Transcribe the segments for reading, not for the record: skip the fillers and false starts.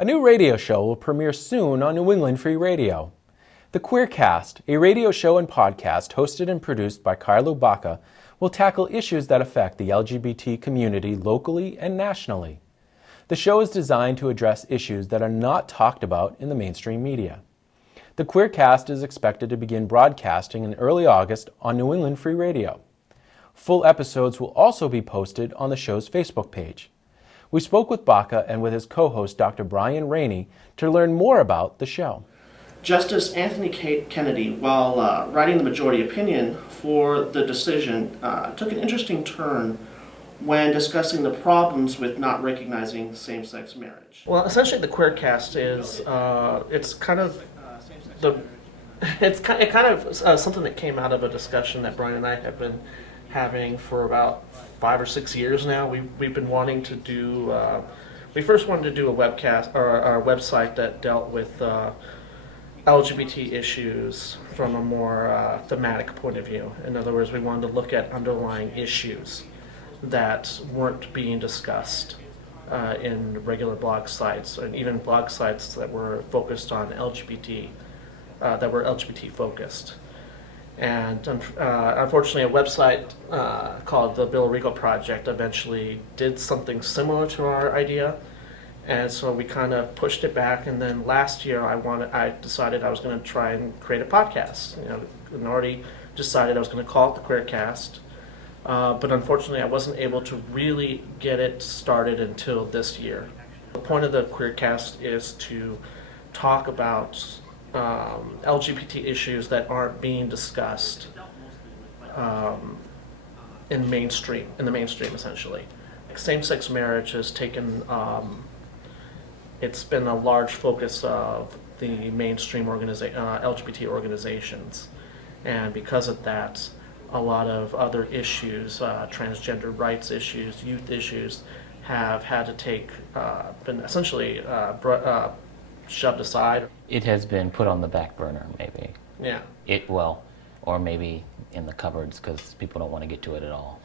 A new radio show will premiere soon on New England Free Radio. The Queercast, a radio show and podcast hosted and produced by Carlo Baca, will tackle issues that affect the LGBT community locally and nationally. The show is designed to address issues that are not talked about in the mainstream media. The Queercast is expected to begin broadcasting in early August on New England Free Radio. Full episodes will also be posted on the show's Facebook page. We spoke with Baca and with his co-host Dr. Brian Rainey to learn more about the show. Justice Anthony Kennedy, while writing the majority opinion for the decision, took an interesting turn when discussing the problems with not recognizing same-sex marriage. Well, essentially, the Queercast is something that came out of a discussion that Brian and I have been having for about 5 or 6 years now. We've been wanting to do. We first wanted to do a webcast or a website that dealt with LGBT issues from a more thematic point of view. In other words, we wanted to look at underlying issues that weren't being discussed in regular blog sites, and even blog sites that were focused on LGBT, that were LGBT focused. And unfortunately, a website called the Bill Regal Project eventually did something similar to our idea, and so we kind of pushed it back. And then last year, I decided I was going to try and create a podcast. And already decided I was going to call it the Queercast, but unfortunately, I wasn't able to really get it started until this year. The point of the Queercast is to talk about LGBT issues that aren't being discussed in the mainstream, essentially. Same-sex marriage has taken, it's been a large focus of the mainstream LGBT organizations, and because of that, a lot of other issues, transgender rights issues, youth issues, have had to been essentially shoved aside. It has been put on the back burner, maybe. Yeah. Or maybe in the cupboards because people don't want to get to it at all.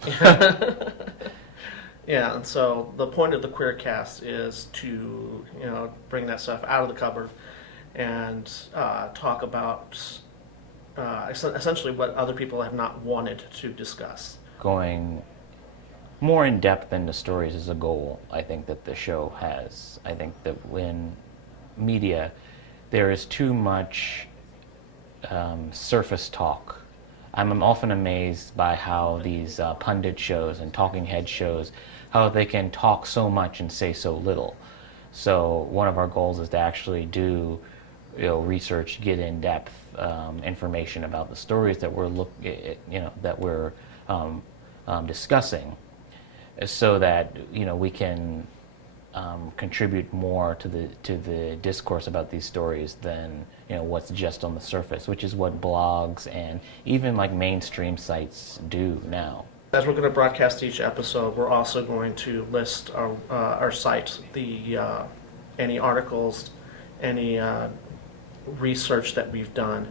Yeah, and so the point of the Queercast is to, bring that stuff out of the cupboard and talk about essentially what other people have not wanted to discuss. Going more in depth into stories is a goal I think that the show has. I think that when media, there is too much surface talk. I'm often amazed by how these pundit shows and talking head shows, how they can talk so much and say so little. So one of our goals is to actually do research, get in depth information about the stories that we're discussing, so that we can contribute more to the discourse about these stories than what's just on the surface, which is what blogs and even like mainstream sites do now. As we're going to broadcast each episode, we're also going to list our site, any articles, any research that we've done,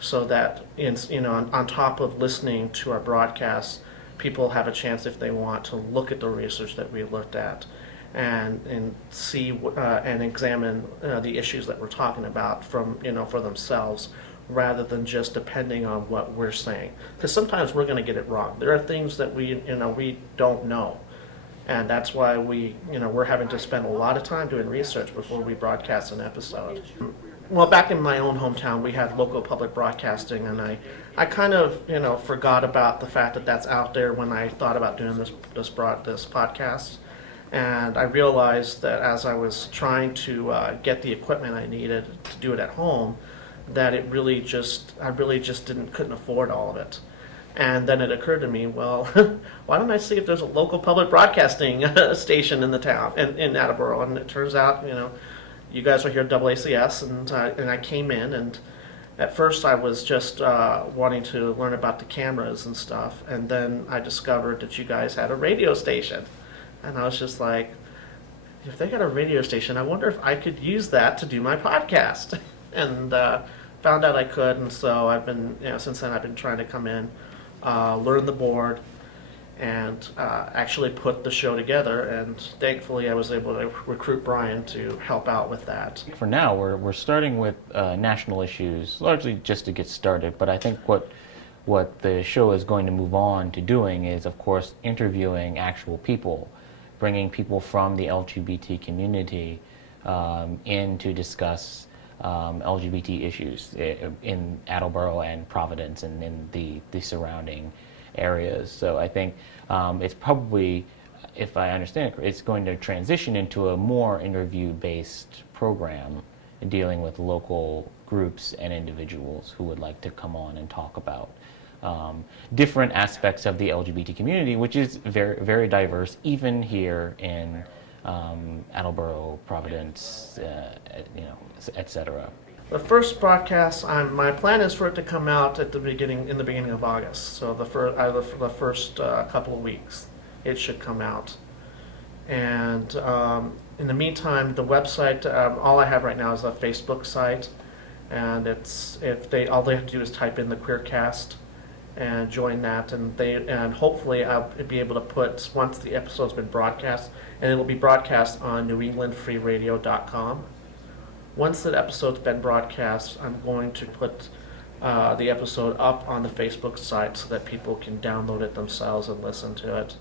so that on top of listening to our broadcasts, people have a chance, if they want, to look at the research that we looked at and see and examine the issues that we're talking about from for themselves, rather than just depending on what we're saying. Because sometimes we're going to get it wrong. There are things that we don't know, and that's why we're having to spend a lot of time doing research before we broadcast an episode. Well, back in my own hometown, we had local public broadcasting, and I kind of forgot about the fact that that's out there when I thought about doing this podcast. And I realized that as I was trying to get the equipment I needed to do it at home, that I really just couldn't afford all of it. And then it occurred to me, well, why don't I see if there's a local public broadcasting station in the town, in Attleboro? And it turns out, you guys are here at AACS, and I came in, and at first I was just wanting to learn about the cameras and stuff, and then I discovered that you guys had a radio station. And I was just like, if they got a radio station, I wonder if I could use that to do my podcast. And found out I could, and so I've been, since then I've been trying to come in, learn the board, and actually put the show together. And thankfully, I was able to recruit Brian to help out with that. For now, we're starting with national issues, largely just to get started. But I think what the show is going to move on to doing is, of course, interviewing actual people, bringing people from the LGBT community in to discuss LGBT issues in Attleboro and Providence and in the surrounding areas. So I think it's probably, if I understand it, it's going to transition into a more interview-based program dealing with local groups and individuals who would like to come on and talk about different aspects of the LGBT community, which is very, very diverse, even here in Attleboro, Providence, etc. The first broadcast, my plan is for it to come out in the beginning of August. So the first couple of weeks, it should come out. And in the meantime, the website, all I have right now is a Facebook site, and all they have to do is type in the Queercast and join that, and hopefully I'll be able to put, once the episode's been broadcast, and it'll be broadcast on newenglandfreeradio.com. Once that episode's been broadcast, I'm going to put the episode up on the Facebook site so that people can download it themselves and listen to it.